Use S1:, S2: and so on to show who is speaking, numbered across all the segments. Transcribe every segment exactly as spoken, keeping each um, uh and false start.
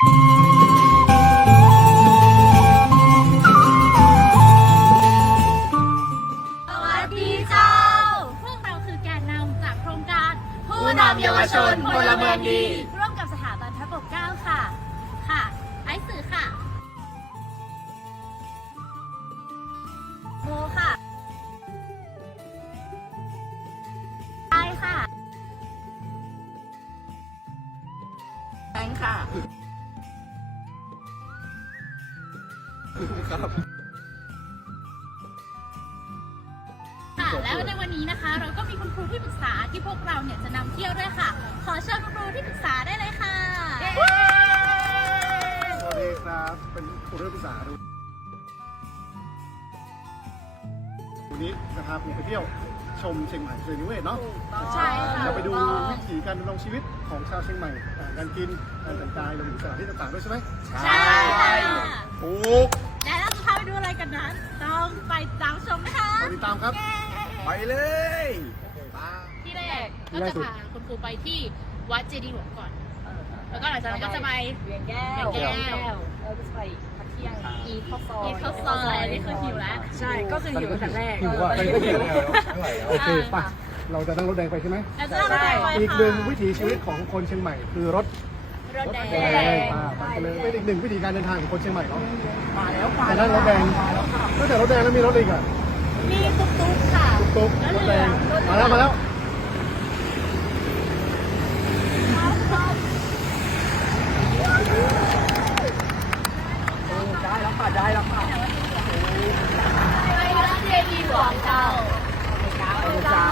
S1: ผู้นำเยาวชนพลเมืองดี
S2: ร่วมกับสถาบันพระปกเกล้าค่ะค่ะไอซ์สื่อค่ะโมค่ะไอค่ะ
S1: แบงค์ค่ะ
S2: ครับแล้วในวันนี้นะคะเราก็มีคุณครูที่ปรึกษาที่พวกเราเนี่ยจะนำเที่ยวด้วยค่ะขอเชิญคุณครูที่ปรึกษาได้เลยค่ะ
S3: สวัสดีครับเป็นครูที่ปรึกษาดูวันนี้จะพาผมไปเที่ยวชมเชียงใหม่เชียงนิเวศเนาะ
S2: ใช่ค่ะ
S3: เราไปดูวิถีการดำรงชีวิตของชาวเชียงใหม่การกินการแต่งกายรวมถึงสถานที่ต่างๆด้วยใช่ไหม
S2: ใช่ค่ะ
S3: ถูก
S2: แล้วเราจะพาไปดูอะไรกันนั้นต้องไปตามชมนะคะ
S3: ไปติดตามครับ
S1: ไปเลย
S2: ที่แรกก็จะพาคุณครูไปที่วัดเจดีย์หลวงก่อนแล้วก็หลังจากนั้นก็จะไป
S4: เวียงแก้ว
S2: เวียงแก้ว
S4: เราจะไปพักเที่ยงอีทข้าวซอย
S2: อีทข้าวซอยนี่คือหิวแล้ว
S4: ใช่ก็คือหิวแต่แรก
S3: หิวอ่ะก็หิวโอเคป่ะเราจะนั่งรถแดงไปใช่ไหม
S2: ใช่
S3: อีกหนึ่งวิถีชีวิตของคนเชียงใหม่คือรถ
S2: รถแดง
S3: ไปเลยเป็นอีกหนึ่งวิธีการเดินทางของคนเชียงใหม่เนาะ
S4: มาแล้วมา
S3: แล้วรถแดงนอกจากรถแดงแล้วมีรถอะไรอีกอ่ะ
S2: มีตุ๊กตุ๊กค่ะ
S3: ตุ๊กรถแดงมาแล้วมาแล้ว
S4: ได้แล้วค่ะได้แล้วค่ะ
S2: ไปวัดเจดีย์หลวงเจ้า
S4: เจ้า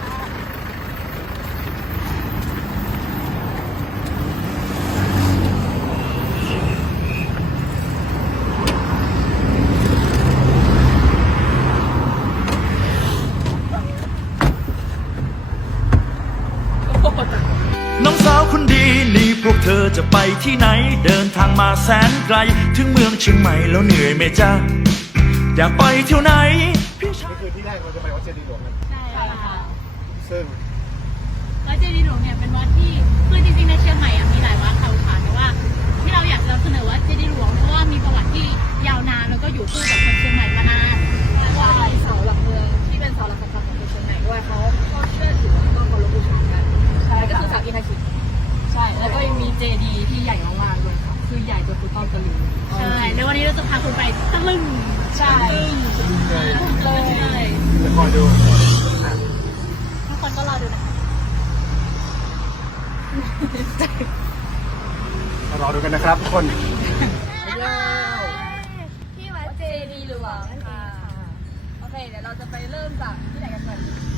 S5: น้องสาวคนดีนี่พวกเธอจะไปที่ไหนเดินทางมาแสนไกลถึงเมืองเชียงใหม่แล้วเหนื่อยไหมจ๊ะอยากไปเที่ยวไหน
S3: นี่คือที่แรกเราจะไปวัดเจดีย์หลวงกัน
S2: ใช่ค่ะ
S3: ซึ่ง
S2: วัดเจดีย์หลวงเนี่ยเป็นวัดที่คือจริงๆในเชียงใหม่มีหลายวัดค่ะค่ะแต่ว่าที่เราอยากนำเสนอวัดเจดีย์หลวงเพราะว่ามีประวัติที่ยาวนานแล้วก็อยู่คู่กับคนเชียงใหม่มานาน
S4: แล้วก็เสาหลักเมืองที่เป็นเสาหลักสำคัญของคนเชียงใหม่ด้วยเขาก็เชื่อถือแล้วก็เคารพบูชากันใช่ก็คือสามอินทขิตใช่แล้วก็ยังมีเจดีย์ที่ใหญ่มากๆด้วยค่ะคือใหญ่จนคุณต้องตะลึง
S2: ใช่ในวันนี้เราจะพาคุณไปตะลึง
S4: ใช่
S2: เลยเลย
S3: จะคอยดู
S2: ทุกคนก็รอดูนะคะ
S3: รอดูกันนะครับทุกคน
S4: ที่วัดเจดีย์หลวงค่ะโอเคเดี๋ยวเราจะไปเริ่มจากที่ไหนกันก่อน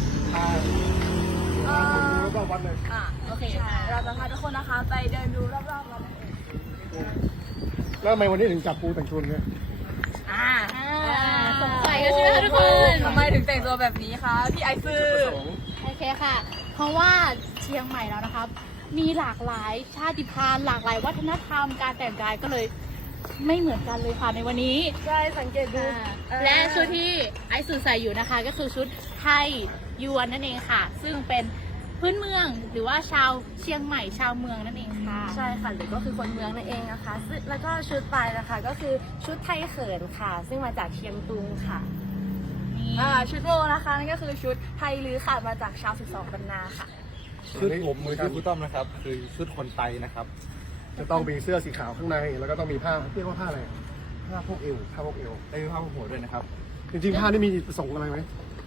S3: เออรอบวัดเลย
S4: อ่ะโอเคเราจะพาทุกคนนะคะไปเดินดูรอบๆวัดเอง
S3: แล้วทำไมวันนี้ถึงจับปูแต่งชุดเนี่ย
S4: อ่า
S2: สงสัยกันใช่ไหมคะทุกคน
S4: ทำไมถึงแต่งตัวแบบนี้คะพี่ไอซ์
S2: โอเคค่ะเพราะว่าเชียงใหม่แล้วนะครับมีหลากหลายชาติพันธุ์หลากหลายวัฒนธรรมการแต่งกายก็เลยไม่เหมือนกันเลยค่ะในวันนี้
S4: ใช่สังเกตดู
S2: และชุดที่ไอซ์สูใส่อยู่นะคะก็คือชุดไทยยวนนั่นเองค่ะซึ่งเป็นพื้นเมืองหรือว่าชาวเชียงใหม่ชาวเมืองนั่นเองค่ะ
S4: ใช่ค่ะหรือก็คือคนเมืองนั่นเองนะคะแล้วก็ชุดปลายนะคะก็คือชุดไทยเขินค่ะซึ่งมาจากเชียงตุงค่ะอ่าชุดโมนะคะนั่นก็คือชุดไทยลือค่ะมาจากชาวสิบสองบรรณาค่ะ
S1: ชุดผมมือชุดผู้ต้อมนะครับคือชุดคนไตนะครับ
S3: จะต้องมีเสื้อสีขาวข้างในแล้วก็ต้องมีผ้าเรียกว่าผ้าอะไร
S1: ผ้าพกเอว
S3: ผ้าพกเอว
S1: ได้ผ้าพกหัวด้วยนะครับ
S3: จริงๆผ้านี่มีประสงค์อะไรไหม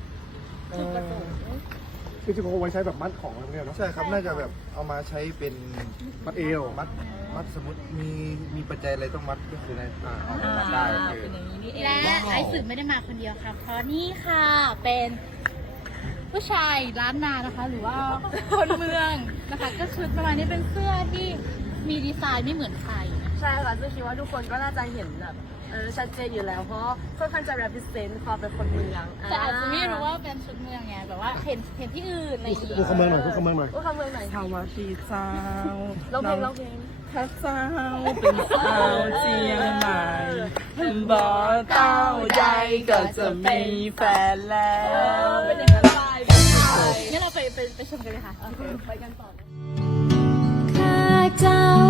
S3: จริงๆเขาไว้ใช้แบบมัดของอะไรเนี่ยเนาะ
S1: ใช่ครับน่าจะแบบเอามาใช้เป็น
S3: มัดเอว
S1: มัดมัดสมมติมีมีปัจจัยอะไรต้องมัดก็คือในเอามามัดได้
S2: และไอซ์สืบไม่ได้มาคนเดียวค่ะเพราะนี่ค่ะเป็นผู้ชายล้านนานะคะหรือว่าคนเมืองนะคะก็ชุดประมาณนี้เป็นเสื้อที่มีดีไซน์ไม่เหมือนใคร
S4: ใช่ค่ะซึ่งคิดว่าทุกคนก็น่าจะเห็นแบบเออชัดเจนอยู่แล้วเพราะค่อนข้างจะ represent ความเป็นคนเมือง
S2: แต่อาจจะไม่รู้ว่าเป็นชุดเมืองไงแบบว่าเห็นเห็นที่อื่นอะไรอย่างเงี้ย
S3: พูดคำเมืองหน่อยพูดคำเมืองหน่อย
S4: พูดคำเมืองหน่อย
S1: ชาววัดดีเจ้า
S4: ร้องเพลงร้องเพลง
S1: ข้าเจ้าเป็นสาวเชียงใหม่บ่เต้าใจก็จะมีแฟนแล้ว
S4: เป็นอย่างนั้นไป
S2: งั้นเราไปไปไปชมกันเลยค่ะ
S4: ไปกันต่อ
S2: ข้าเจ้า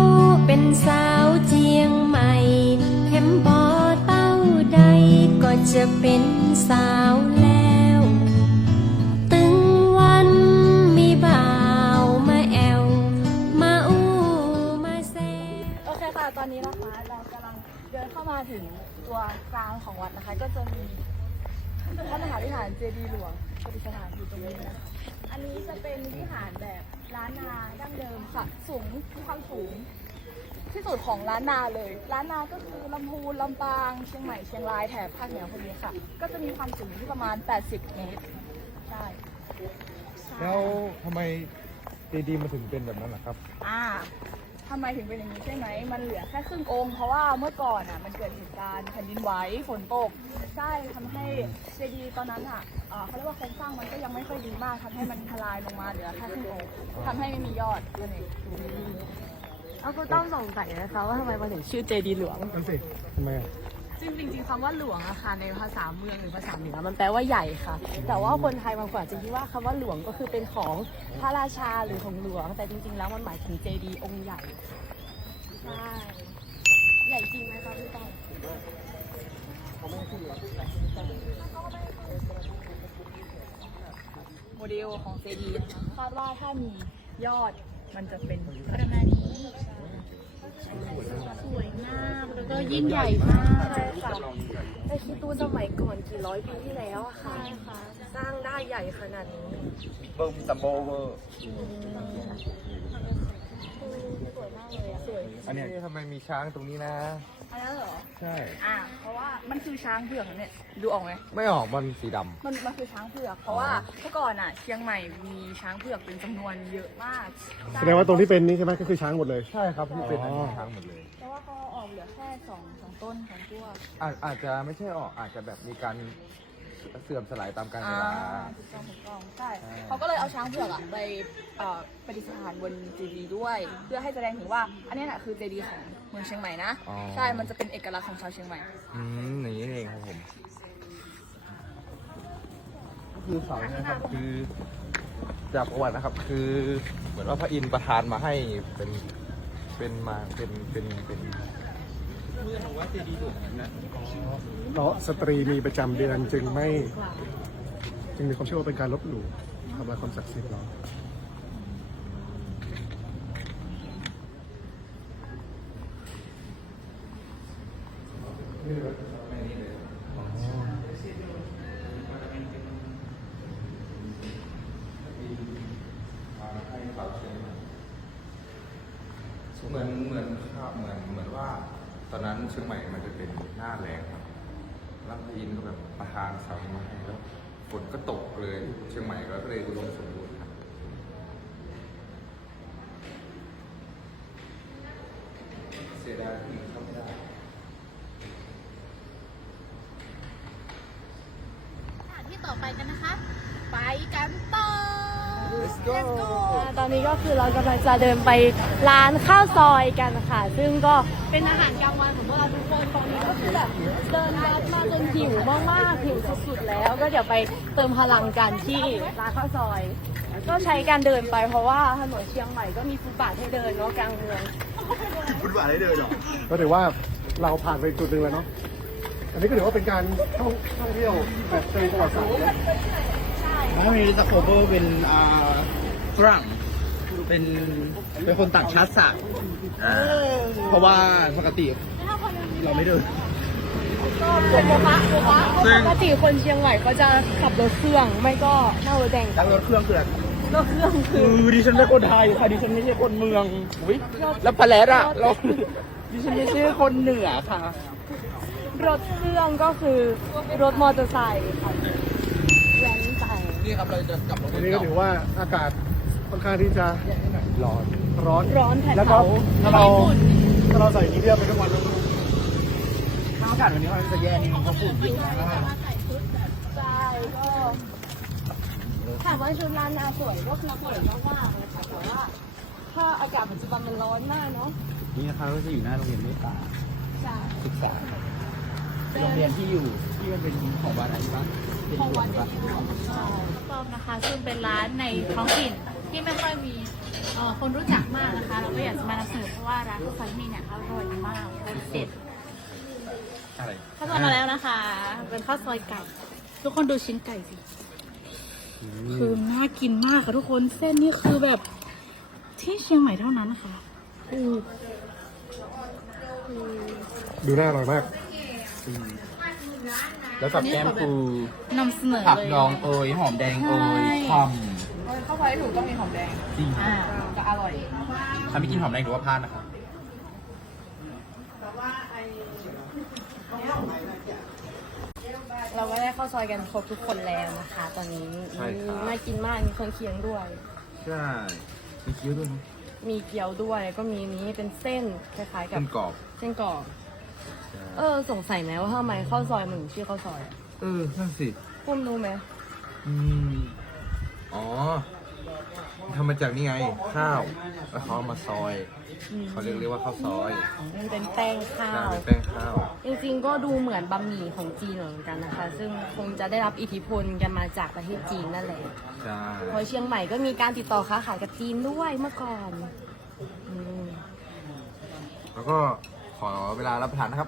S6: เป็นสาวเจียงใหม่แถมบอเต้าใดก็จะเป็นสาวแล้ว ตึงวันมีบ่าวมาแอว มาอู้มาแซว
S4: โอเคค่ะ ตอนนี้นะคะเรากำลังเดินเข้ามาถึงตัวกลางของวัดนะคะ ก็จะมีพระมหาวิหารเจดีย์หลวงประดิษฐานอยู่ตรงนี้นะคะอันนี้จะเป็นวิหารแบบล้านนาดั้งเดิมค่ะ สูงมีความสูงที่สุดของล้านนาเลยล้านนาก็คือลำพูนลำปางเชียงใหม่เชียงรายแถบภาคเหนือพวกนี้ค่ะ ก็จะมีความสูงที่ประมาณแปดสิบเมตรใช่
S7: แล้วทำไมเจดีย์มันถึงเป็นแบบนั้นล่ะครับ
S4: อ่าทำไมถึงเป็นอย่างนี้ใช่ไหม มันเหลือแค่ครึ่งองค์ เพราะว่าเมื่อก่อนอ่ะมันเกิดเหตุการณ์แผ่นดินไหวฝนตก ใช่ทำให้เจดีย์ตอนนั้นอ่ะเอ่อเขาเรียกว่าโครงสร้างมันก็ยังไม่ค่อยดีมากทำให้มันทลายลงมาเหลือแค่ครึ่งองค์ทำให้ไม่มียอดนั่นเอง
S8: เอาคุณต้องสงสัยนะคะว่าทำไมมันถึงชื่อเจดีย์หลวง
S3: นั่นสิทำไมอ่ะ
S8: ซึ่งจริงๆคำว่าหลวงอะค่ะในภาษาเมืองหรือภาษาเหนือมันแปลว่าใหญ่ค่ะ แต่ว่าคนไทยบางคนอาจจะคิดว่าคำว่าหลวงก็คือเป็นของพระราชาหรือของหลวง แต่จริงๆแล้วมันหมายถึงเจดีย์องค์ใหญ่ ใช่ ใหญ่จริงไหมคะพี่ต้อง
S4: โมเดลของเจดีย์คาดว่าถ้ามียอดมันจะเป็น
S2: ประมาณนี้สวยมากแล้วก็ยิ่งใหญ่มาก
S8: ใช่ค่ะแต่คิดดูสมัยก่อนกี่ร้อยปีที่แล้วอะค่ะ สร้างได้ใหญ่ขนาดนี้
S7: เบิ่มซัมโบเวอร์
S4: สวยมากเลยอะสวย
S7: อันนี้ทำไมมีช้างตรงนี้นะ
S4: อันนั้นเหรอ
S7: ใช่
S4: อ่าเพราะว่ามันคือช้างเผือกนะเนี่ยดูออกไหม
S7: ไม่ออกมันสีดำ
S4: มันมันคือช้างเผือก เพราะว่าเมื่อก่อนอ่ะเชียงใหม่มีช้างเผือกเป็นจำนวนเยอะมาก
S3: แสดงว่าตรงที่เป็นนี่ใช่ไหมก็คือช้างหมดเลย
S7: ใช่ครับที่เป็นอันนี้ช้างหมดเลย
S4: แต่ว่าเขาออกเหลือแค่สองสองต้นสองตัว
S7: อาจอาจจะไม่ใช่ออกอาจจะแบบมีการเสื่อมสลายตามกาลเว
S4: อ่า
S7: ลา
S4: ถูกต้องถูกต้องใช่
S7: ใช่
S4: เขาก็เลยเอาช้างเผือกอ่ะไปเอ่อประดิษฐานบนเจดีย์ด้วย เพื่อให้แสดงถึงว่า อันนี้น่ะคือเจดีย์ของเมืองเชียงใหม่นะ
S7: อ๋อ
S4: ใช่ มันจะเป็นเอกลักษณ์ของชาวเชียงใหม่
S7: อืมอย่างนี้เองครับผมก็คือเสาเนี่ยครับคือจากประวัตินะครับ คือเหมือนว่าพระอินทร์ประทานมาให้เป็นเป็นมาเป็นเป็นเป็น
S3: เพราะสตรีมีประจำเดือนจึงไม่ จึงมีความเชื่อว่าเป็นการลบหลู่ทำลายความศักดิ์สิทธิ์เหรอ
S7: เหมือนเหมือนครับเหมือนเหมือนว่า ตอนนั้นเชียงใหม่มันจะเป็นหน้าแล้งครับแล้วพระอินทร์ก็แบบประทานเสามาให้แล้วฝนก็ตกเลย เชียงใหม่ก็เลยอุดมสมบูรณ์ครับเสียดายที่เข้าไม่ได้
S2: สถานที่ต่อไปกันนะคะ ไปกันต่อ
S7: Let's go
S8: ตอนนี้ก็คือเรากำลังจะเดินไปร้านข้าวซอยกันค่ะ ซึ่งก็เป็นอาหารกลางวันของพวกเราทุกคนตอนนี้ก็คือแบบเดินวัดมาจนหิวมากๆหิวสุดๆแล้ว ก็เดี๋ยวไปเติมพลังกันที่ร้านข้าวซอย ก็ใช้การเดินไปเพราะว่าถนนเชียงใหม่ก็มีฟุตบาทให้เดินเนาะกลางเมือง
S3: คุณว่าได้เดินหรอก็ถือว่าเราผ่านไปจุดหนึ่งแล้วเนาะ อันนี้ก็ถือว่าเป็นการท่องท่องเที่ยวแบบเชิงประวัติศาสตร์นะ
S1: แล้วมีสโคเบอร์เป็นอ่าฝรั่งเป็นเป็นคนต่างชาติศาสตร์เพราะว่าปกติเราไม่เดิน
S8: ก็เป็นโมคะโมคะปกติคนเชียงใหม่เขาจะขับรถเครื่องไม่ก็นั่งรถแดง
S1: แล้วรถเครื่องคืออะไร
S8: รถเครื่องคื
S1: คือ อดิฉันเป็นคนไทยค่ะดิฉันไม่ใช่คนเมืองอุ๊ยแล้วพะแลดอะเราดิฉันไม่ใช่คนเหนือค่ะ
S8: รถเครื่องก็คือรถมอเตอร์ไซค์ค่ะแว้นไป
S1: นี่ครับเราจะกลับรถ
S3: อันนี้ก็ถือว่าอากาศค่อนข้างที่จะร้อน ร้อน
S8: ร้อนแผด
S3: แล้วก็
S8: เผา
S3: ถ้าเราถ้าเราใส่นี้เรียบไปทุกวันแล้ว
S1: ถ้าอากาศวันนี้มันจะแย่นี่มันก็ฝุ่นเยอะมาก
S8: ใช่ก็ถามว่าชุดร้านนาสวยก็คือสวยมากๆเลยค่ะแต่ว่าถ้าอากาศปัจจุบันมันร้อนมากเนาะ
S1: นี่นะคะก็จะอยู่หน้าโรงเรียนเมตตา
S8: ใช่
S1: ศึกษาครับเป็นโรงเรียนที่อยู่ที่มันเป็นของวัดอะไรบ้างเป็น
S8: ของ
S1: หลว
S8: วั
S1: ง
S8: น
S1: ปะ
S8: เดียวใช่
S2: ข้าวต้มนะคะ ซึ่งเป็นร้านในท้องถิ่นที่ไม่ค่อยมีเอ่อคนรู้จักมากนะคะ เราก็อยากจะมานำเสนอเพราะว่าร้านข้าวซอยที่นี่เนี่ยอร่อยมากรสเด็ด
S1: อะไร
S2: ข้าวซอยมาแล้วนะคะ เป็นข้าวซอยไก่ ทุกคนดูชิ้นไก่สิ คือน่ากินมากค่ะทุกคนเส้นนี่คือแบบที่เชียงใหม่เท่านั้นนะคะอือ
S3: ดูน่าอร่อยมาก
S1: แล้วกับแก้มปู
S2: นำเสนอ
S1: ผัก
S2: เลย
S1: ดองเอยหอมแดงเอย
S2: ใช่
S1: ความ
S4: ข้าวซอยถูกต้องมีหอมแดง
S1: จริง
S2: อ่า
S4: จะอร่อย
S1: ถ้าไม่กินหอมแดงถือว่าพลาดนะครับ
S4: เราก็ได้ข้าวซอยกันครบทุกคนแล้วนะคะ ตอนนี้
S1: ใช่ครับ
S4: น่ากินมากมีเครื่องเคียงด้วย
S1: ใช่มีคิ้วด้วยนะ
S4: มีเกี๊ยวด้วยแล้วก็มีนี้เป็นเส้นคล้ายๆกั
S1: เป็
S4: บ
S1: นกรอบ
S4: เส้นกรอบเออสงสัยไหมว่าทำไมข้าวซอยมันถึงชื่อข้าวซอยอะ
S1: เออนั่นสิ
S4: พุ่มรู้ไหม
S7: อืมอ๋อทำมาจากนี่ไง ข้าว แล้วเขาเอามาซอย เขาเรียกเรียกว่าข้าวซอย
S4: มันเป็นแป้งข้า
S7: ใช่
S4: ว
S7: เป็นแป้งข้าว
S4: จริงๆก็ดูเหมือนบะหมี่ของจีนเหมือนกันนะคะ ซึ่งคงจะได้รับอิทธิพลกันมาจากประเทศจีนนั่นแหละ
S7: ใช่
S4: เพราะเชียงใหม่ก็มีการติดต่อค้าขายกับจีนด้วยเมื่อก่อนอืม
S7: แล้วก็ขอเวลารับประทานนะครับ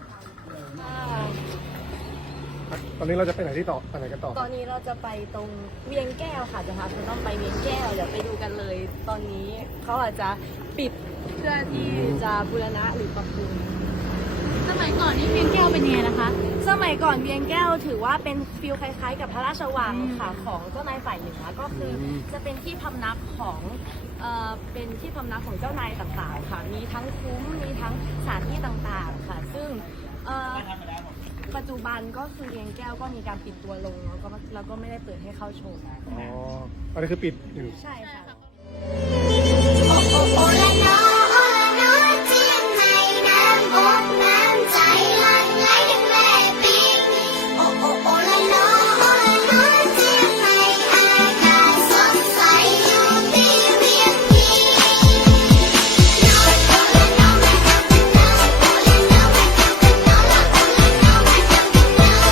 S3: ตอนนี้เราจะไปไหนที่ต่อไปไหนกันต่อ
S4: ตอนนี้เราจะไปตรงเวียงแก้วค่ะจะพาคุณต้องไปเวียงแก้วเดี๋ยวไปดูกันเลย ตอนนี้เขาอาจจะปิดเพื่อที่จะบูรณะหรือปรับปรุง
S2: สมัยก่อนนี่เพียงแก้วเป็นยังไงนะคะ
S4: สมัยก่อนเวียงแก้วถือว่าเป็นฟิลคล้ายๆ กับพระราชวังค่ะของเจ้านายฝ่ายเหนือก็คืออจะเป็นที่พำนักของเอ่อเป็นที่พำนักของเจ้านายต่างๆค่ะมีทั้งคุ้มมีทั้งสถานที่ต่างๆค่ะ ซึ่งเอ่อปัจจุบันก็คือเวียงแก้วก็มีการปิดตัวลงแล้วก็แล้วก็ไม่ได้เปิดให้เข้าชม
S3: อ๋อ อันนี้คือปิดอยู่
S4: ใช่ค่ะ
S6: โอโอโอละนอโอละนอเจียงใหม่น้ำอกน้ำใจหลั่งไหลดังแม่ปิงโอโอโอละนอโอละนอเจียงใหม่อากาศสดใสอยู่ที่เวียงพิงนอโอละนอแม่ทำเป็นนอโอละนอแม่ทำเป็นนอละโอละนอแม่ทำเป็นนอ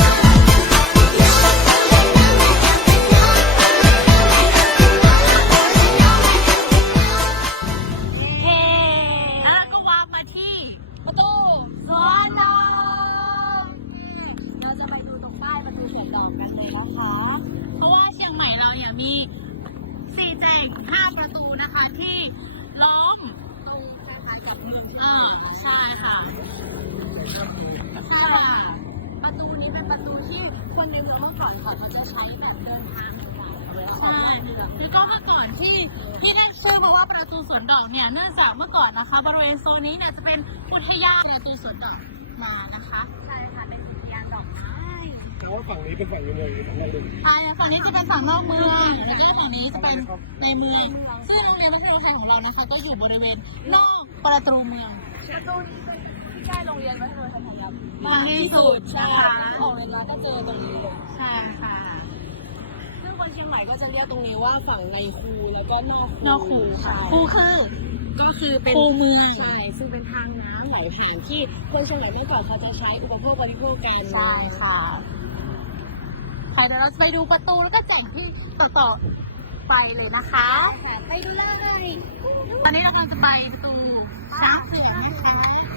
S2: เฮ้แล้วก็วางมาที่ประตูสวนดอก
S4: เราจะไปดูตรงป้ายประตูสวนดอกกันเลยนะคะ
S2: เพราะว่าเชียงใหม่เราเนี่ยมีสี่แจงห้าประตูนะคะที่ล้อมตรงสถานกับเมืองเออใช่ค่ะใช่ค่ะ
S4: ประตูนี้เป็นประตูที่คนเยอะๆเมื่อก่อนค่ะมันจะใช้แบบเดินทาง
S2: ใช่แล้วก็เมื่อก่อนที่ที่ได้ชื่อมาว่าประตูสวนดอกเนี่ยเนื่องจากเมื่อก่อนนะคะ บริเวณโซนนี้เนี่ยจะเป็นอุทยานประตูสวนดอกมานะคะ
S4: ใช่ค่ะเป็นอุทยานดอกไม้
S3: เพราะว่าฝั่งนี้เป็นฝั่งในเมืองฝั่งในเมือง
S2: ใช่ฝั่งนี้จะเป็นฝั่งนอกเมืองแล้วก็ฝั่งนี้จะเป็นในเมืองซึ่งโรงเรียนมัธยมไทยของเรานะคะก็อยู่บริเวณนอกประตูเมือง
S4: ประตูนี้เป็นที่ใกล้โรงเรียนวัดโพธิ์ของเรา
S2: มากที่สุดใช่ค่ะ
S4: ออกเวลาก็เจอตรงนี้เลย
S2: ใช่ค่ะ
S4: ซึ่งคนเชียงใหม่ก็จะเรียกตรงนี้ว่าฝั่งในคูแล้วก็นอกคู
S2: นอกคูค่ะคูคือ
S4: ก็คือเป็น
S2: คูเมือง
S4: ใช่ซึ่งเป็นทางน้ำไหลผ่านที่คนเชียงใหม่เมื่อก่อนเขาจะใช้อุปโภคบริโภคกัน
S2: ใช่ค่ะค่ะเดี๋ยวเราจะไปดูประตูแล้วก็แจ่งที่ต่อต่อไปเลยนะคะ
S4: ไปดูเลย
S2: ตอนนี้เรากำลังจะไปประตูช้างเผือกนะคะ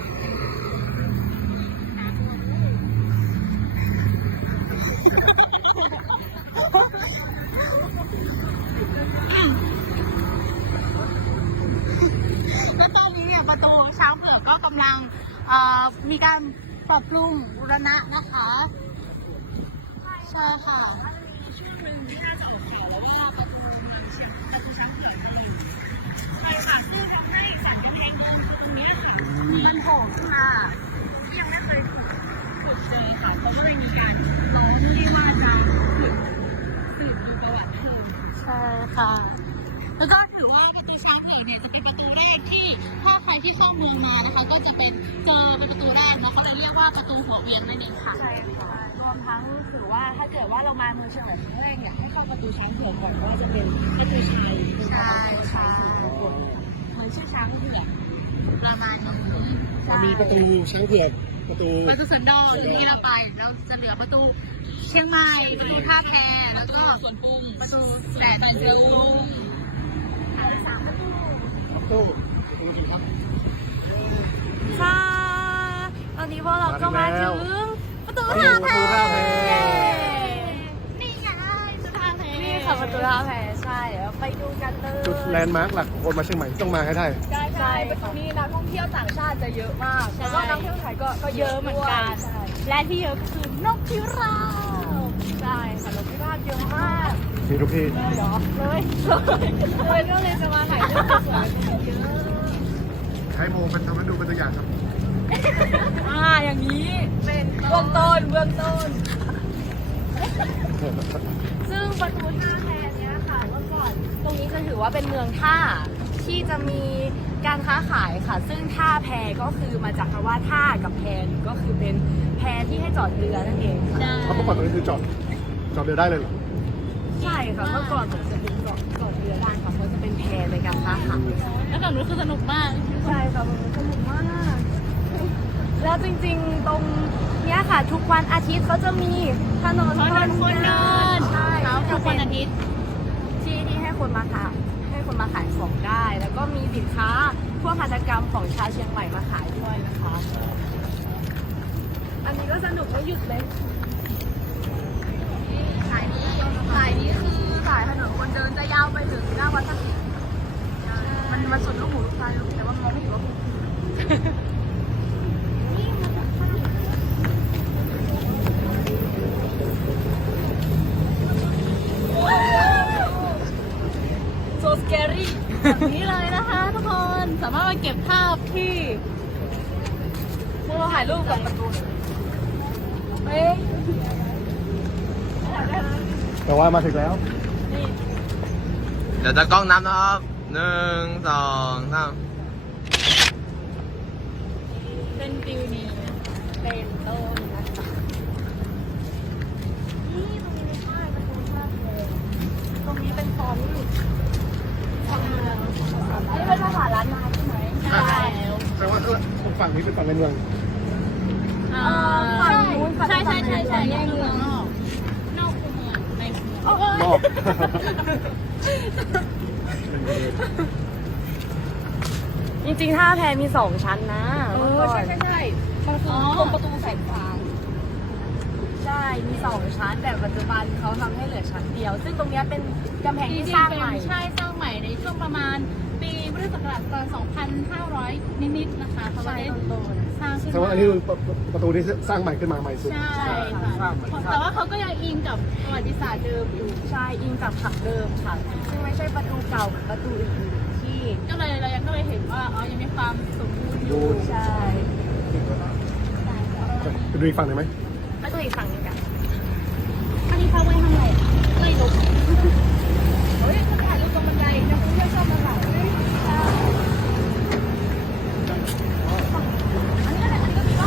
S2: และตอนนี้เนี่ยประตูช้างเผือกก็กำลังเอ่อมีการปรับปรุงบูรณะนะคะ ใช่ค่ะใช่ค่ะซึ่งทำให้สารกำแพงเมืองตรงนี้ค่ะมันโผล่ขึ้นมาที่ยังไม่เคยถูกขุดเลยค่ะเขาก็เลยมีการล้อมที่ว่าจะขุดสืบดูประวัติคืนใช่ค่ะ แล้วก็ถือว่าประตูช้างเผือกเนี่ยจะเป็นประตูแรกที่ถ้าใครที่เข้าเมืองมานะคะ ก็จะเป็นเจอเป็นประตูแรกนะเขาเลยเรียกว่าประตูหัวเวียงนั่นเองค่ะ
S4: ใช่ค่ะรวมทั้งถือว่าถ้าเกิดว่าเรามาเมืองเชียงใหม่ครั้งแรกอยากให้เข้าประตูช้างเผือกก่อนเพราะว่าจะเป็นประตูชัย
S2: ใช่ค่ะ
S4: เหมือนชื่อช้างเผือก
S2: ประมาณนี้
S3: มีประตูช้างเผือกประตู
S2: ประตูสันดอนที่เราไปเราจะเหลือประตูเชียงใหม่ประตูท่าแพแล้วก็สวนปรุงประตูแสนสิว
S4: สามประตู
S3: ตู้ตรงนี้ครับ
S4: ค่ะตอนนี้พวกเราก็มาถึงประตู
S3: นี่
S4: ท่า
S3: ประ
S4: แพ
S3: ตูท่าแพ
S2: นี่ไงสะพานแพ
S4: นี่ค่ะประตูท่าแพใช่เดี๋ยวไปดูกันเลย
S3: จุดแลนด์มาร์คหลักของคนมาเชียงใหม่ต้องมาให้ได้
S4: ใช่ใช่ประตูนี้นักท่องเที่ยวต่างชาติจะเยอะมากแล้วก็นักท่องเที่ยวไทยก็ก็
S2: เยอะเหมือนกัน
S4: ใช่
S2: และที่เยอะก็คือนกพิราบ
S4: ใช่ค่ะนกพิราบเยอะมาก
S3: มีทุกที่
S4: เลยเหรอเลยเลยก็เลยจะมาถ่ายรูปสวยๆเยอะ
S3: ใช้โมเป็นทำให้ดูเป็นตัวอย่างครับ
S4: อ่าอย่างนี้เป็นเบื้องต้นเบื้องต้น ซึ่งประตูท่าแพเนี้ยค่ะเมื่อก่อนตรงนี้จะถือว่าเป็นเมืองท่าที่จะมีการค้าขายค่ะ ซึ่งท่าแพก็คือมาจากคำว่าท่ากับแพหรือก็คือเป็นแพที่ให้จอดเรือนั่นเองค่ะ
S2: ใช่
S3: เขาเมื่อก่อนตรงนี้คือจอดจอดเรือได้เลยเหรอ
S4: ใช่ค่ะเมื่อก่อนผมจะเป็นจอดจอดเรือได้ค่ะเพราะจะเป็นแพในการค้าขาย
S2: แล้วฝั่งนู้นคือสนุกมาก
S4: ใช่ค่ะมันสนุกมาก แล้วจริงๆตรงเนี้ยค่ะ ทุกวันอาทิตย์เขาจะมีถนน
S2: ถนนคนเดิน
S4: ใช่
S2: เช้าทุกวันอาทิตย์
S4: ที่ที่ให้คนมาขายให้คนมาขายของได้ แล้วก็มีสินค้าพวกหัตถกรรมของชาวเชียงใหม่มาขายด้วยนะคะ อันนี้ก็สนุกไม่หยุดเลยสายนี้สายนี้คือสายถนนคนเดินจะยาวไปถึงหน้าวัดสักดิ์มันมันสุดลูกหูลูกตาลูกแต่ว่ามองไม่เห็นว่า
S2: โซสแกรี่แบบนี้เลยนะคะทุกคนสามารถมาเก็บภาพที่
S4: พวกเราถ่ายรูปกับประตูเฮ้ย
S3: แต่ว่ามาถึงแล้ว
S1: เดี๋ยวจะกล้องนับนะครับหนึ่งสองสาม
S2: เป็นฟิวนี้
S4: เป็นต้นนะคะนี่ตรงนี้ไม่ใช่ประตูท่าแพตรงนี้เป็นฟอนต์ทางเมืองอันนี้เป็นภาษาล้านนาใช่ไหม
S2: ใช่แล้ว
S3: แสดงว่าฝั่งนี้เป็นฝั่งในเมือง
S2: อ่าใช่ใช่ใช่ใช่แยกเมืองนอกนอกคือเมืองในเมือง
S3: นอก
S4: จริงๆท่าแพมีสองชั้นนะ
S2: เออใช่ใช่ใช่
S4: มันคือตรงประตูแสงฟ้าใช่ มีสองชั้น แต่ปัจจุบันเขาทำให้เหลือชั้นเดียว ซึ่งตรงเนี้ยเป็นกำแพง
S2: จริ
S4: ที่
S2: ง
S4: สร้าง
S2: ๆเป็น
S4: ใหม่
S2: ใช่สร้างใหม่ในช่วงประมาณปีพุทธศักราชสองพันห้าร้อยนิดๆนะคะเขา
S4: ใช่
S2: ได้
S4: ต้น
S2: สร้างขึ้น
S3: แสดงว่าอันนี้คือประตูที่สร้างใหม่ขึ้นมาใหม่สุด
S2: ใช่ค่ะแต่ว่าเขาก็ยังอิงกับประวัติศาสตร์เดิมอยู่
S4: ๆใช่อิงกับผักเดิมค่ะ ซึ่งไม่ใช่ประตูเก่าเหมือนประตูอื่นๆที่
S2: ก็เลยเรายังก็เลยเห็นว่าอ๋อยังมีความสมบูรณ์อยู่
S4: ใช่
S3: ไปดูอีกฝั่งหนึ่งไหม
S4: ประตูอีกฝั่งหนึงกัน
S2: อันนี้เขาไว้ทำอะไรไม่รู้
S4: เฮ้ยเขาถ่ายรูปตรงบันไดนักท่องเที่ยวชอบมาถ่ายเฮ้ยใช่อันนี้อะไรอันนี้ก็มีปะ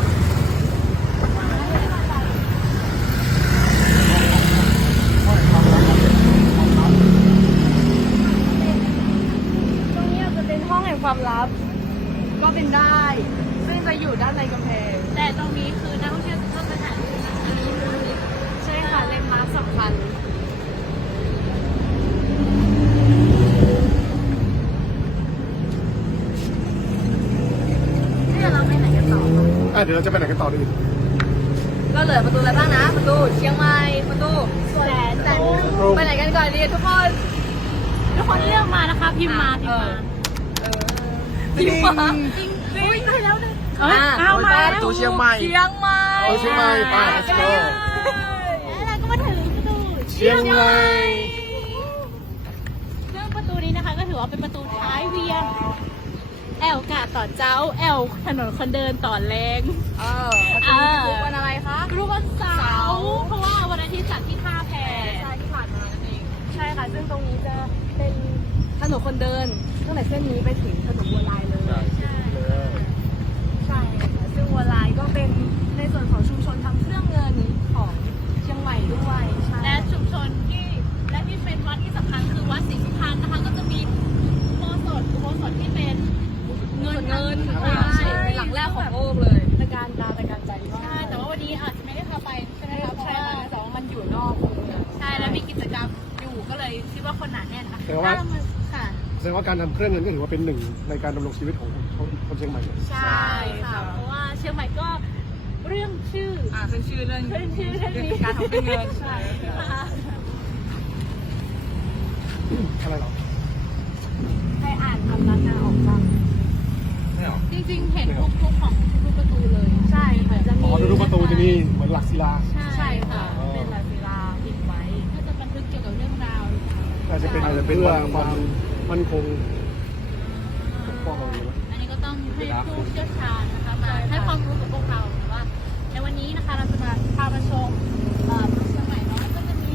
S4: ตรงนี้อาจจะเป็นห้องแห่งความลับ ก็เป็นได้ ซึ่งจะอยู่ด้านในกำแพง
S2: แต่ตรงนี้คือนักท่องเที่ยวจะต้องมาถ่ายรูปนะคะ
S4: ใช่ค่ะเลนด์มาร์คสำคัญเนี่ยเราไปไหนกันต่อ
S3: อ่ะเดี๋ยวเราจะไปไหนกันต่อดี
S4: ก็เหลือประตูอะไรบ้างนะ ประตูเชียงใหม่ ประตูสวนแสนไปไหนกันก่อนดีทุกคน
S2: ทุกคนเลือกมานะคะพิมพ์มาพิมพ์มา
S4: จริงปะ
S2: จริงจริงไปแล้วเลย
S4: อ่ะ
S2: เอามา
S1: ประตูเชียงใหม่
S4: เชียงใหม่
S3: เอาเชียงใหม่ไป let's go
S2: แล้วเราก็มาถึงประตู
S3: เชียงใหม่
S2: ซึ่งประตูนี้นะคะก็ถือว่าเป็นประตูท้ายเวียง แอลกาต่อเจ้า แอลถนนคนเดินต่อแรง
S4: เออประตูทุกวันอะไรคะ
S2: รู้วันเสาร์เพราะว่าวันอาทิตย์จัดที่ท่าแพ
S4: ใช่ที่ผ่านมานั่นเอง ใช่ค่ะ ซึ่งตรงนี้จะเป็นถนนคนเดินตั้งแต่เส้นนี้ไปถึงถนนบัวลายเลย ใช่ค่ะซึ่งบัวลายก็เป็นในส่วนของชุมชนทำเครื่องเงินของเชียงใหม่ด้วยใช่
S2: และชุมชนที่และที่เป็นวัดที่สำคัญคือวัดศรีสุพรรณนะคะก็จะมีอุโบสถอุโบสถที่เป็นเงิน
S4: เงิน
S2: ใช่
S4: ใช่เป็นหลังแรกของโลกเลยตะการตาตะการใจมาก
S2: ใช่แต่ว่าวันนี้อาจจะไม่ได้พาไปใช่ไหมคะเพราะ
S4: ใช่
S2: ว่า
S4: ค่ะแต่ว่ามันอยู่นอกเมือง
S2: ใช่แล้วมีกิจกรรมอยู่ก็เลยคิดว่าคนหนาแน่นนะคะ
S3: แต่ว่า
S2: ถ้ามันค่ะ
S3: สดงว่าการทำเครื่องเงินก็ถือว่าเป็นหนึ่งในการดำรงชีวิตของคนคนเชียงใหม่เลย
S2: ใช่ค่ะ เพราะว่าเชียงใหม่ก็เรื่องชื่อ
S4: อ่าขึ้นชื่อเรื่อง
S2: ขึ้นชื่อเรื่องนี้
S4: การทำเป็นเงิน
S2: ใช่ค่ะ
S3: อะไรหรอ
S8: ใครอ่านคำราคาออกบ้าง
S7: ไม่หรอ
S2: จริงๆ เห็นทุกๆของทุกๆประตูเลย
S8: ใช่ค่ะจะ
S3: อ๋
S8: มี
S3: อดูประตูจะมีเหมือนหลักศิลา
S8: ใช่ค่ะ
S4: เป็นลายศิลาพิมพ์ไว้
S2: ก็จะบันทึกเกี่ยวกับเรื่องราว
S3: อาจจะเป็นอาจจะเป็นเพื่อความมั่นคงปกป้องอะไรอย่างเงี้ย
S2: อันนี้ก็ต้องให้ผู้เชี่ยวชาญนะคะมาให้ความรู้กับพวกเราแต่ว่า ในวันนี้นะคะเราจะมาพามาชมเอ่อเชียงใหม่เนาะก็จะมี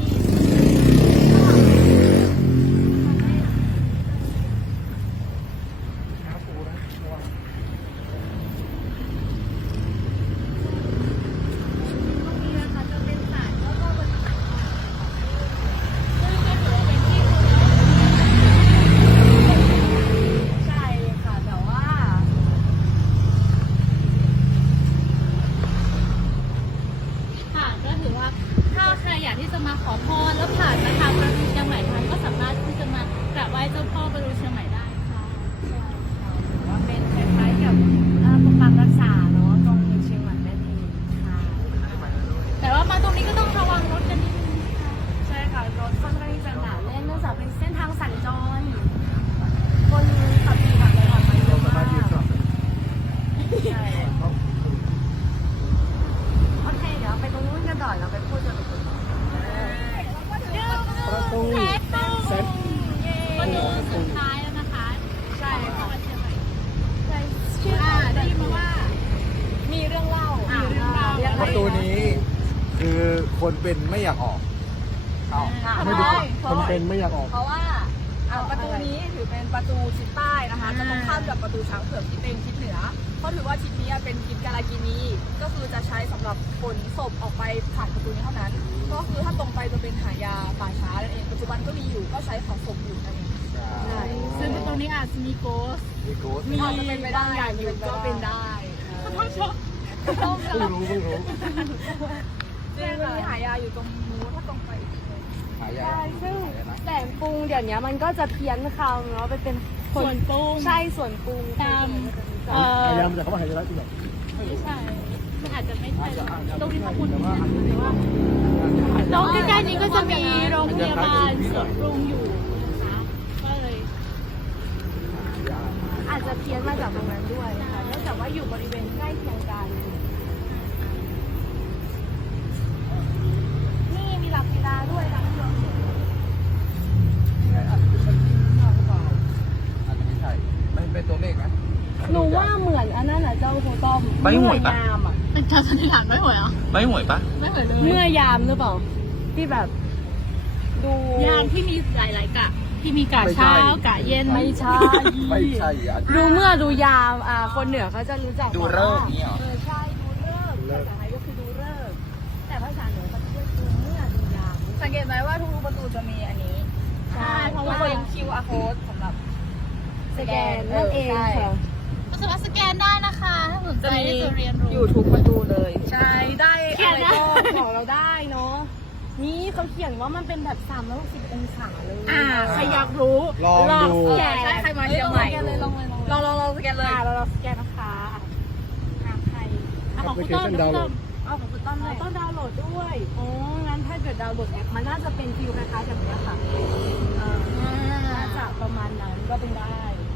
S2: นี่นะคะจะเป็นศาลแล้วก็บนซึ่งก็ถือว่าเป็นที่เคารพ
S8: ใช่ค่ะแต่ว่า
S2: ค่ะก็ถือว่าถ้าใครอยากที่จะมาขอพรแล้วผ่านมาทางประตูเชียงใหม่ทันก็สามารถที่จะมากราบไหว้เจ้าพ่อประตูเชียงใหม่ได้ค่ะ
S8: ว่าเป็นคล้ายๆกับเอ่อปกปักรักษาเนาะตรงเชียงใหม่นั่นเองค่ะ
S2: แต่ว่ามาตรงนี้ก็ต้องระวังรถกันนิดนึงค่ะ
S8: ใช่ค่ะรถค่อนข้างที่จะหนาแน่นเนื่องจากเป็นเส้นทางสัญจรคนขับขี่ผ่านไปผ่านมาเยอะมากใช่โอเคเดี๋ยวไปตรงนู้นกันต่อเราไปพูดกันตรงนู้น
S3: ประตูแซน
S2: ประตูสุดท้ายแล้วนะคะ
S8: ใช่ค่ะ
S2: ของจังหวัดเชียงใหม่
S8: ใช่
S2: ชื่ออ่าได้ยินมาว่า
S8: มีเรื่องเล่า
S2: มีเรื่องราว
S8: ยังไง
S7: ประตูนี้คือคนเป็นไม่อยากออกเอา
S8: ค่ะ
S3: ไม่ดูคนเป็นไม่อยากออก
S4: เพราะว่าอ่าประตูนี้ถือเป็นประตูทิศใต้นะคะจะตรงข้ามกับประตูช้างเผือกที่เป็นทิศเหนือเพราะถือว่าทิศนี้เป็นทิศกาลากินีก็คือจะใช้สำหรับขนศพออกไปผ่านประตูนี้เท่านั้น ก็คือถ้าตรงไปจะเป็นหายาป่าช้านั่นเองปัจจุบันก็มีอยู่ก็ใช้ของศพอยู่นั่นเอง
S2: ซึ่งประตูนี้อาจจะมีโกส
S7: มีโกส
S4: มีอาจจะเป็นไปได้อย่างอยู่ก็เป็นได้
S2: ต้องชม
S4: ต้อง
S3: เพิ่งรู้เพิ่งรู้
S4: จริงมันมีหายาอยู่ตรงนู้นถ้าตรงไปอีกนิดนึง
S7: หายา
S8: ใช่ซึ่งแสงปรุงเดี๋ยวนี้มันก็จะเพี้ยนคำเนาะไปเป็น
S2: ส่วนปรุง
S8: ใช่ส่วนปรุง
S2: ตาม
S8: เอ่
S3: พ
S8: อย
S3: ายามจะเข้ามาหายใจแล้วที่แบบ
S2: ไม่ใช่มันอาจจะไม่ใช่ตรงที่เขาพูดถึงนะแต่ว่าตรงใกล้ๆนี้ก็จะมีโรงพยาบาลสวนปรุงอยู่นะคะก็เลย
S8: อาจจะเพี้ยนมาจากตรงนั้นด้วยค่ะเนื่องจากว่าอยู่บริเวณใกล้เคียงกันนี่มีหลักศิลาด้วยนะ
S7: อาจจะไม่ใช่มันเป็นตัวเลขไหม
S8: หนูว่าเหมือนอันนั้นน่ะเจ้าครูต้อม
S1: ใบหวยปะ
S8: เมื่อยามอ่ะ
S2: เป็นการสันนิษฐานไม่หวยเหรอ
S1: ไม่หวยปะ
S2: ไม่หวยเลย
S8: เมื่อยามหรือเปล่าที่แบบ ดู
S2: ยามที่มีหลายๆกะที่มีกะเช้ากะเย็น
S8: ไม่ใช่
S7: ไม่ใช่อาจจะ
S8: ดูเมื่อดูยามอ่าคนเหนือเขาจะรู้จัก
S1: ดูฤกษ์นี่เหรอ
S8: เออใช่ดูเลิกษ์ภาษาไทยก็คือดูเลิกษ์แต่ภาษาเหนือเขาจะเรียกดูเมื่อดูยาม
S4: สังเกตไหมว่าทุกๆประตูจะมีอันนี้
S8: ใช่เพราะ
S4: ทุก
S8: ว่า
S4: คน คิว อาร์ code สำหรับ
S8: สแกนนั่นเองค่ะ
S2: ก็สามารถสแกนได้นะคะถ้าสนใจที่จะเรียนรู้
S4: อยู่ทุกประตูเลย ใช่ ได้
S8: เขีย
S4: อะ
S8: น
S4: ไร
S8: ได้
S4: ก็
S8: บอกเราได้เนาะนี่เขาเขียนว่ามันเป็นแบบสามร้อยหกสิบองศาเลย
S2: อ่าใครอยากรู้
S3: ลองดู
S8: แก
S4: ใช่ใครมาเชียงใหม่เลยลองเลยลองลองลองสแกนเลย
S8: อ่าเราเราสแกนนะคะอ่าใคร
S2: อ่ะของคุณต้อม
S3: แอปพลิเคชันดาวน์โหลด
S8: เอาของคุณต้อมเลยต้องดาวน์โหลดด้วยอ๋องั้นถ้าเกิดดาวน์โหลดแอปมันน่าจะเป็นฟิลคล้ายๆแบบเนี้ยค่ะเออน่าจะประมาณนั้นก็เป็นได้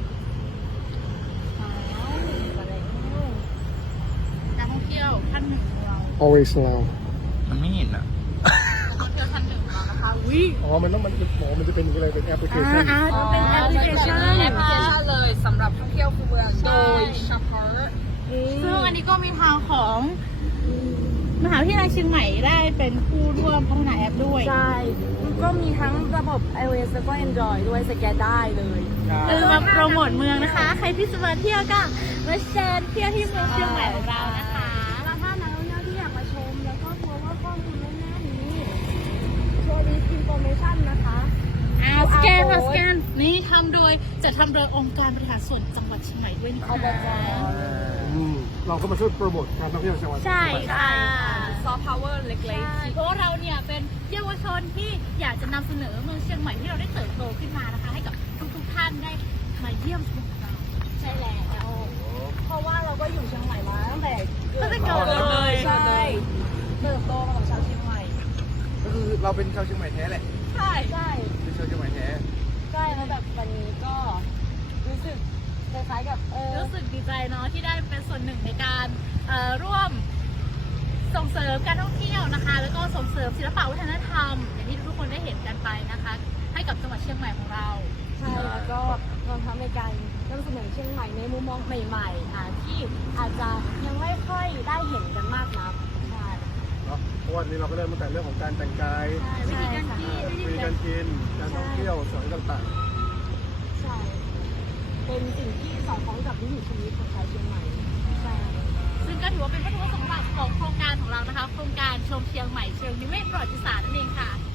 S8: อ้าวอะไรเนี่ย
S2: นักท่องเที่ยวท่านหนึ่งของเรา
S3: always now
S1: มันไม่เห็นอ่ะ
S2: นักท่องเที่ยวท่านหนึ่งของเรานะคะวิ
S3: อ๋อ มันต้องมันหมอมันจะเป็นอะไร เป็นแอปพลิเค
S8: อ่า
S3: ชัน
S8: อ่าต้องเป็นแอปพลิเคชัน
S4: แอปพลิเคชันเลยสำหรับท่องเที่ยวคูเมืองโดยเฉพาะ
S2: ซึ่งอันนี้ก็มีทางของมหาวิทยาลัยเชียงใหม่ได้เป็นผู้ร่วมพัฒนาแอปด้วย
S8: ใช่ ก็มีทั้งระบบ iOS แล้วก็ Android ด้วยสแกนได้เลย
S2: คือมาโปรโมทเมืองนะคะ ใครที่จะมาเที่ยวก็มาเชิญเที่ยวที่เมืองเชียงใหม่ของเรานะคะ
S8: แล้วถ้านักท่องเที่ยวที่อยากมาชม แล้วก็กลัวว่าข้อมูลไม่แน่นนี้ Tourist Information นะคะ
S2: อ่าสแกนค่ะสแกนนี่ทำโดยจะทำโดยองค์การบริหารส่วนจังหวัดเชียงใหม่ด้วยนะคะ
S3: อืมเราก็มาช่วยโปรโมทการท่องเที่ยวจังหวัด
S2: ใช่ค่ะ
S4: ซอฟต์พาวเวอร์เล็ก
S2: เพราะว่าเราเนี่ยเป็นเยาวชนที่อยากจะนำเสนอเมืองเชียงใหม่ที่เราได้เติบโตขึ้นมานะคะ ให้กับทุกๆท่านได้เยี่ยมชมเรา
S4: ใช่แล้วเพราะว่าเราก็อยู่เชียงใหม่มาตั้งแต่
S2: ตั้งแต่เกิดเลย
S4: ใช่เติบโตมากับชาวเชียงใหม่
S1: ก็คือเราเป็นชาวเชียงใหม่แท้แหละ
S4: ใช่ใช่
S1: เป็นชาวเชียงใหม่แท้
S4: ใช่แล้วแบบวันนี้ก็รู้สึกคล้ายๆกับเออ
S2: รู้สึกดีใจเนาะที่ได้เป็นส่วนหนึ่งในการเอ่อร่วมส่งเสริมการท่องเที่ยวนะคะ แล้วก็ส่งเสริมศิลปะวัฒนธรรม อย่างที่ทุกคนได้เห็นกันไปนะคะ ให้กับจังหวัดเชียงใหม่ของเรา
S4: ใช่แล้วก็รวมทั้งในการนำเสนอเชียงใหม่ในมุมมองใหม่ๆอ่าที่อาจจะยังไม่ค่อยได้เห็นกันมากนักใช่
S3: เนาะเพราะว่านี้เราก็เริ่มตั้งแต่เรื่องของการแต่งกาย
S2: วิธีการกิน
S3: วิธีการกินการท่องเที่ยวสถานต่าง
S4: ใช่เป็นสิ่งที่สอดคล้องกับวิถีชีวิตของชาวเชียงใหม่ใช่
S2: ซึ่งก็ถือว่าเป็นวัตถุประสงค์หลักของโครงการของเรานะคะ โครงการชมเชียงใหม่เชิงนิเวศประวัติศาสตร์นั่นเองค่ะ